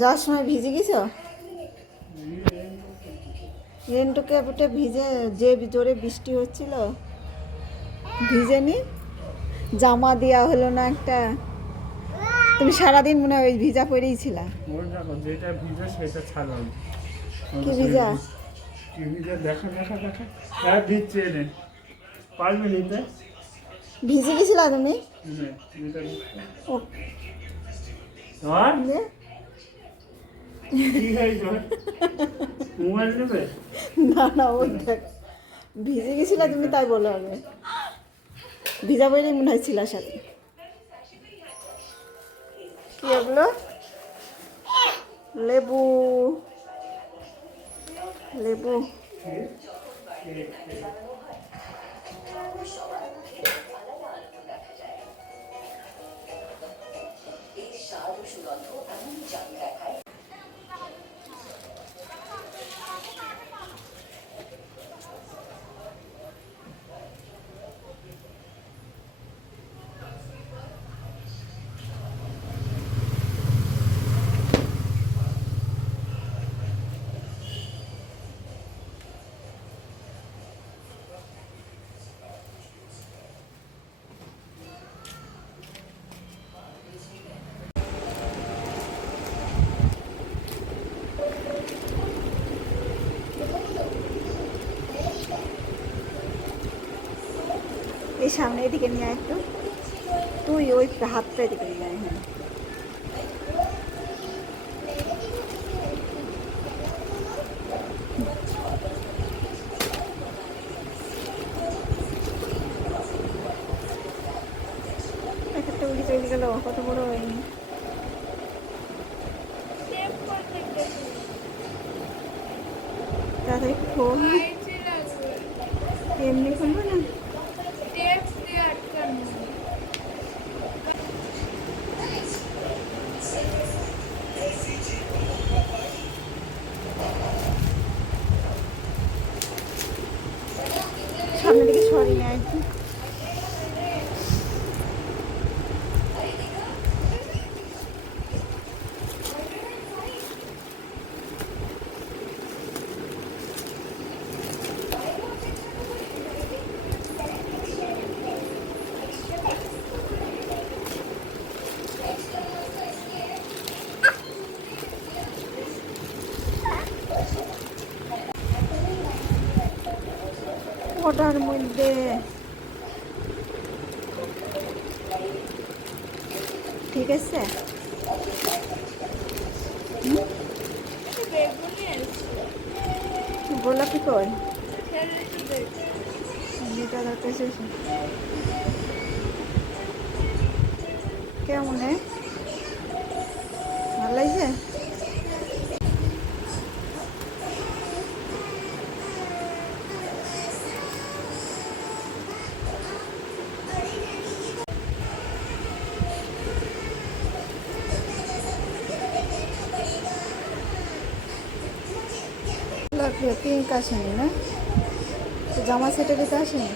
যাওয়ার সময় ভিজে গেছো? রেনটুকে উঠে ভিজে, যে জোরে বৃষ্টি হচ্ছিল ভিজেনি? জামা দেওয়া হলো না একটা। তুমি সারাদিন মনে হয় ওই ভিজা পরেই ছিলা। যেটা ভিজা সেটা ছাড়া কি ভিজা? কি ভিজা? দেখা দেখা দেখা। হ্যাঁ ভিজছে এনে পারবে নিতে। ভিজে গেছিলা তুমি? ও আর কি হয়েছে? মোবাইল নেবে? না না, ওই দেখ ভিজে গেছিলা তুমি, তাই বলো আগে। ভিজা পরেই মনে হয় ছিলা সাথে। কি এগুলো? লেবু, লেবু। এই সামনে এদিকে নিয়ে আয় একটু, তুই ওই হাতটা এদিকে নিয়ে আয়। হ্যাঁ, একটা উড়ি চলে গেল, কত বড় হয়নি। তাড়াতাড়ি খোল, এমনি খুলবো না। সামনের দিকে সরিয়ে নেয় একটু। ওটার মধ্যে ঠিক আছে। গোলাপি কই? কেমন ভালো লাগছে? পিঙ্ক আসেনি না? জামা সেটা দিতে আসেনি।